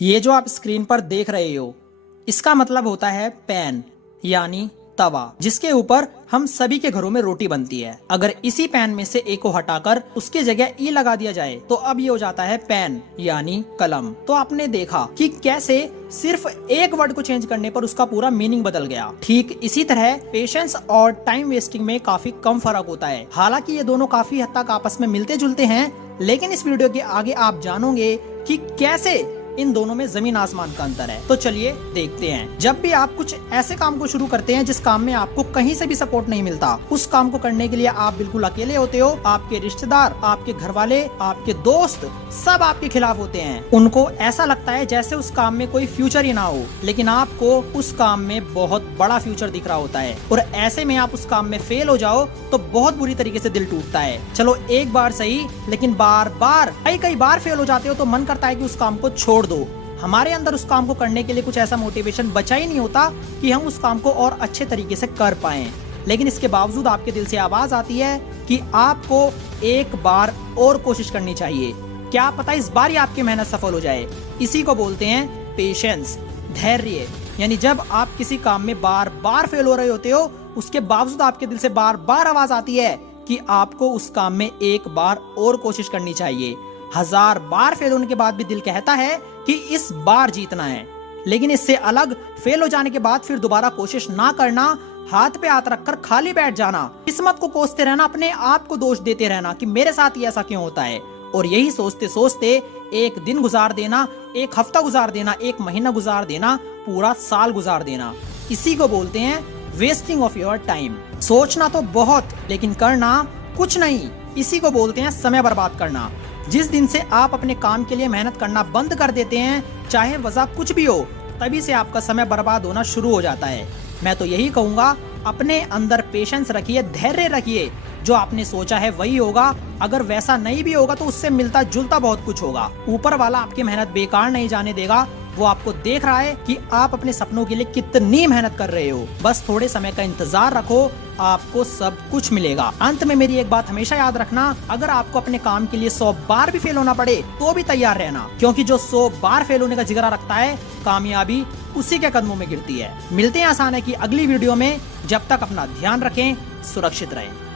ये जो आप स्क्रीन पर देख रहे हो, इसका मतलब होता है पैन यानी तवा, जिसके ऊपर हम सभी के घरों में रोटी बनती है। अगर इसी पैन में से ए को हटाकर उसकी जगह ई लगा दिया जाए तो अब ये हो जाता है पेन यानी कलम। तो आपने देखा कि कैसे सिर्फ एक वर्ड को चेंज करने पर उसका पूरा मीनिंग बदल गया। ठीक इसी तरह पेशेंस और टाइम वेस्टिंग में काफी कम फर्क होता है। हालांकि ये दोनों काफी हद तक आपस में मिलते जुलते हैं, लेकिन इस वीडियो के आगे आप जानोगे कि कैसे इन दोनों में जमीन आसमान का अंतर है। तो चलिए देखते हैं। जब भी आप कुछ ऐसे काम को शुरू करते हैं जिस काम में आपको कहीं से भी सपोर्ट नहीं मिलता, उस काम को करने के लिए आप बिल्कुल अकेले होते हो। आपके रिश्तेदार, आपके घर वाले, आपके दोस्त सब आपके खिलाफ होते हैं। उनको ऐसा लगता है जैसे उस काम में कोई फ्यूचर ही ना हो, लेकिन आपको उस काम में बहुत बड़ा फ्यूचर दिख रहा होता है। और ऐसे में आप उस काम में फेल हो जाओ तो बहुत बुरी तरीके से दिल टूटता है। चलो एक बार सही, लेकिन बार बार कई बार फेल हो जाते हो तो मन करता है कि उस काम को छोड़ दो। हमारे अंदर उस काम को करने के लिए कुछ ऐसा मोटिवेशन बचा ही नहीं होता कि हम उस काम को और अच्छे तरीके से कर पाएं। लेकिन इसके बावजूद आपके दिल से आवाज आती है कि आपको एक बार और कोशिश करनी चाहिए। क्या पता इस बार ही आपकी मेहनत सफल हो जाए। इसी को बोलते हैं पेशेंस, धैर्य। यानी जब आप किसी काम में बार बार फेल हो रहे होते हो, उसके बावजूद आपके दिल से बार बार आवाज आती है कि आपको उस काम में एक बार और कोशिश करनी चाहिए। 1000 बार फेल होने के बाद भी दिल कहता है कि इस बार जीतना है। लेकिन इससे अलग फेल हो जाने के बाद फिर दोबारा कोशिश ना करना, हाथ पे हाथ रखकर खाली बैठ जाना, किस्मत को कोसते रहना, अपने आप को दोष देते रहना कि मेरे साथ ही ऐसा क्यों होता है। और यही सोचते सोचते एक दिन गुजार देना, एक हफ्ता गुजार देना, एक महीना गुजार देना, पूरा साल गुजार देना। इसी को बोलते हैं वेस्टिंग ऑफ योर टाइम। सोचना तो बहुत, लेकिन करना कुछ नहीं। इसी को बोलते हैं समय बर्बाद करना। जिस दिन से आप अपने काम के लिए मेहनत करना बंद कर देते हैं, चाहे वजह कुछ भी हो, तभी से आपका समय बर्बाद होना शुरू हो जाता है। मैं तो यही कहूंगा, अपने अंदर पेशेंस रखिए, धैर्य रखिए। जो आपने सोचा है वही होगा। अगर वैसा नहीं भी होगा तो उससे मिलता जुलता बहुत कुछ होगा। ऊपर वाला आपकी मेहनत बेकार नहीं जाने देगा। वो आपको देख रहा है कि आप अपने सपनों के लिए कितनी मेहनत कर रहे हो। बस थोड़े समय का इंतजार रखो, आपको सब कुछ मिलेगा। अंत में मेरी एक बात हमेशा याद रखना, अगर आपको अपने काम के लिए 100 बार भी फेल होना पड़े तो भी तैयार रहना, क्योंकि जो 100 बार फेल होने का जिगरा रखता है, कामयाबी उसी के कदमों में गिरती है। मिलते हैं आसान है कि अगली वीडियो में। जब तक अपना ध्यान रखें, सुरक्षित रहें।